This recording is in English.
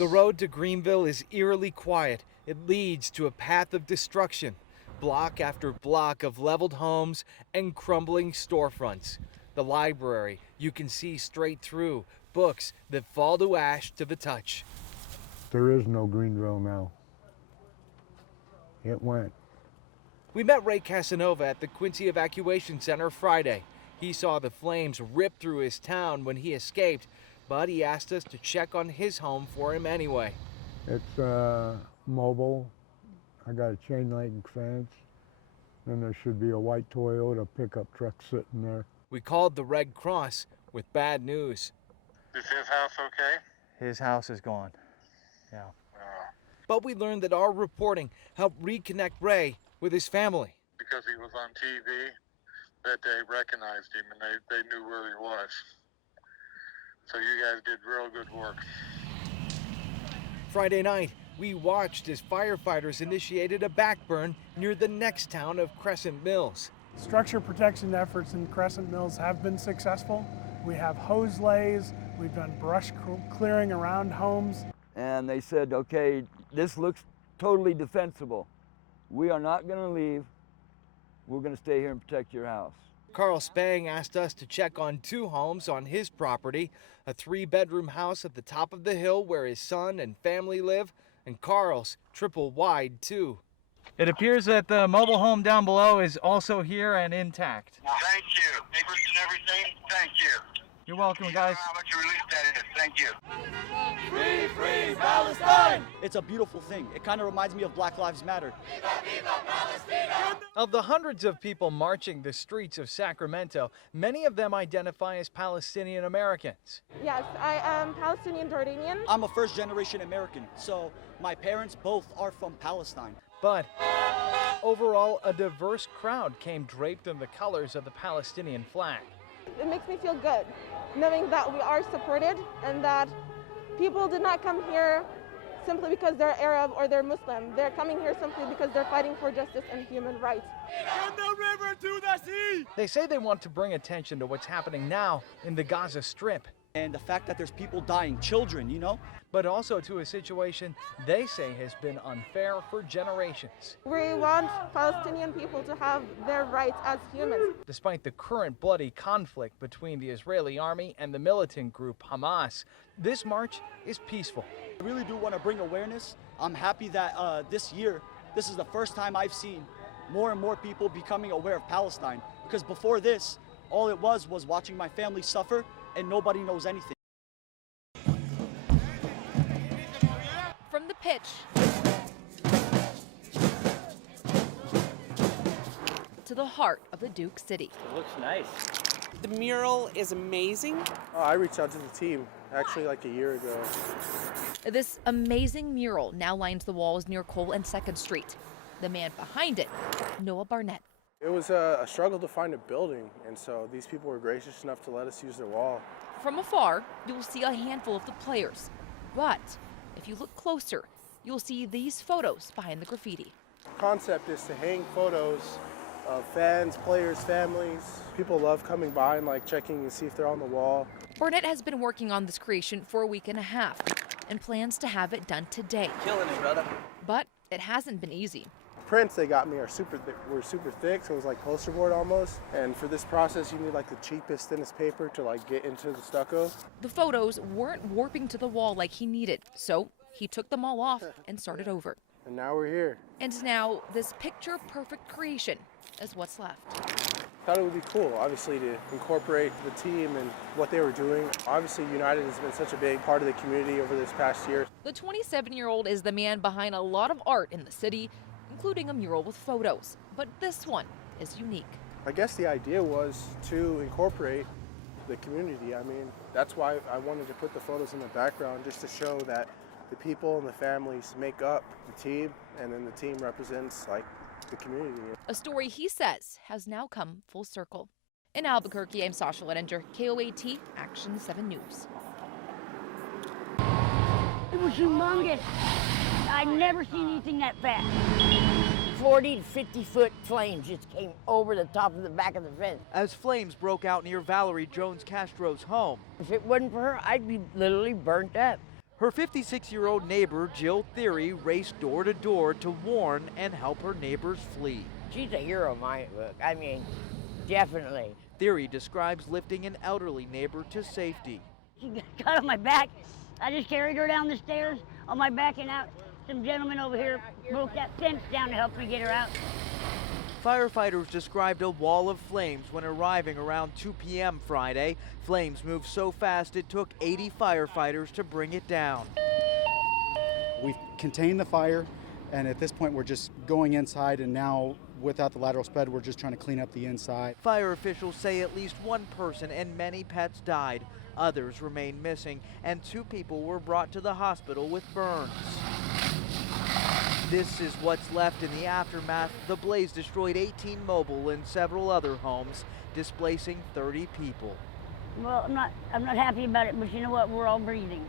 The road to Greenville is eerily quiet. It leads to a path of destruction, block after block of leveled homes and crumbling storefronts. The library, you can see straight through, books that fall to ash to the touch. There is no Greenville now. It went. We met Ray Casanova at the Quincy Evacuation Center Friday. He saw the flames rip through his town when he escaped, but he asked us to check on his home for him anyway. It's mobile. I got a chain link fence. Then there should be a white Toyota pickup truck sitting there. We called the Red Cross with bad news. Is his house okay? His house is gone. Yeah. But we learned that our reporting helped reconnect Ray with his family. Because he was on TV, that they recognized him and they knew where he was. So you guys did real good work. Friday night, we watched as firefighters initiated a backburn near the next town of Crescent Mills. Structure protection efforts in Crescent Mills have been successful. We have hose lays, we've done brush clearing around homes. And they said, okay, this looks totally defensible. We are not going to leave. We're going to stay here and protect your house. Carl Spang asked us to check on 2 homes on his property, a 3-bedroom house at the top of the hill where his son and family live, and Carl's triple wide too. It appears that the mobile home down below is also here and intact. Thank you. Neighbors and everything, thank you. You're welcome, guys. How much relief that is. Thank you. Free, free Palestine! It's a beautiful thing. It kind of reminds me of Black Lives Matter. Viva, viva Palestina! Of the hundreds of people marching the streets of Sacramento, many of them identify as Palestinian Americans. Yes, I am Palestinian Jordanian. I'm a first-generation American, so my parents both are from Palestine. But overall, a diverse crowd came draped in the colors of the Palestinian flag. It makes me feel good knowing that we are supported and that people did not come here simply because they're Arab or they're Muslim. They're coming here simply because they're fighting for justice and human rights. From the river to the sea! They say they want to bring attention to what's happening now in the Gaza Strip. And the fact that there's people dying, children, you know? But also to a situation they say has been unfair for generations. We want Palestinian people to have their rights as humans. Despite the current bloody conflict between the Israeli army and the militant group Hamas, this march is peaceful. I really do want to bring awareness. I'm happy that this year, this is the first time I've seen more and more people becoming aware of Palestine. Because before this, all it was watching my family suffer and nobody knows anything. From the pitch to the heart of the Duke City. It looks nice. The mural is amazing. Oh, I reached out to the team actually like a year ago. This amazing mural now lines the walls near Cole and 2nd Street. The man behind it, Noah Barnett. It was a struggle to find a building, and so these people were gracious enough to let us use their wall. From afar, you'll see a handful of the players. But if you look closer, you'll see these photos behind the graffiti. The concept is to hang photos of fans, players, families. People love coming by and checking to see if they're on the wall. Barnett has been working on this creation for a week and a half and plans to have it done today. Killing it, brother. But it hasn't been easy. Prints they got me are super thick, so it was like poster board almost. And for this process, you need the cheapest, thinnest paper to get into the stucco. The photos weren't warping to the wall like he needed, so he took them all off and started over. And now we're here. And now this picture-perfect creation is what's left. Thought it would be cool, obviously, to incorporate the team and what they were doing. Obviously, United has been such a big part of the community over this past year. The 27-year-old is the man behind a lot of art in the city, including a mural with photos. But this one is unique. I guess the idea was to incorporate the community. I mean, that's why I wanted to put the photos in the background, just to show that the people and the families make up the team, and then the team represents the community. A story he says has now come full circle. In Albuquerque, I'm Sasha Lettinger, KOAT Action 7 News. It was humongous. I'd never seen anything that fast. 40 to 50 foot flames just came over the top of the back of the fence. As flames broke out near Valerie Jones Castro's home. If it wasn't for her, I'd be literally burnt up. Her 56-year-old neighbor, Jill Theory, raced door to door to warn and help her neighbors flee. She's a hero of my book. I mean, definitely. Theory describes lifting an elderly neighbor to safety. She got on my back. I just carried her down the stairs on my back and out. Some gentleman over here broke that fence down to help me get her out. Firefighters described a wall of flames when arriving around 2 p.m. Friday. Flames moved so fast it took 80 firefighters to bring it down. We've contained the fire, and at this point we're just going inside, and now without the lateral spread we're just trying to clean up the inside. Fire officials say at least one person and many pets died. Others remain missing, and 2 people were brought to the hospital with burns. This is what's left in the aftermath. The blaze destroyed 18 mobile and several other homes, displacing 30 people. Well, I'm not happy about it, but you know what? We're all breathing.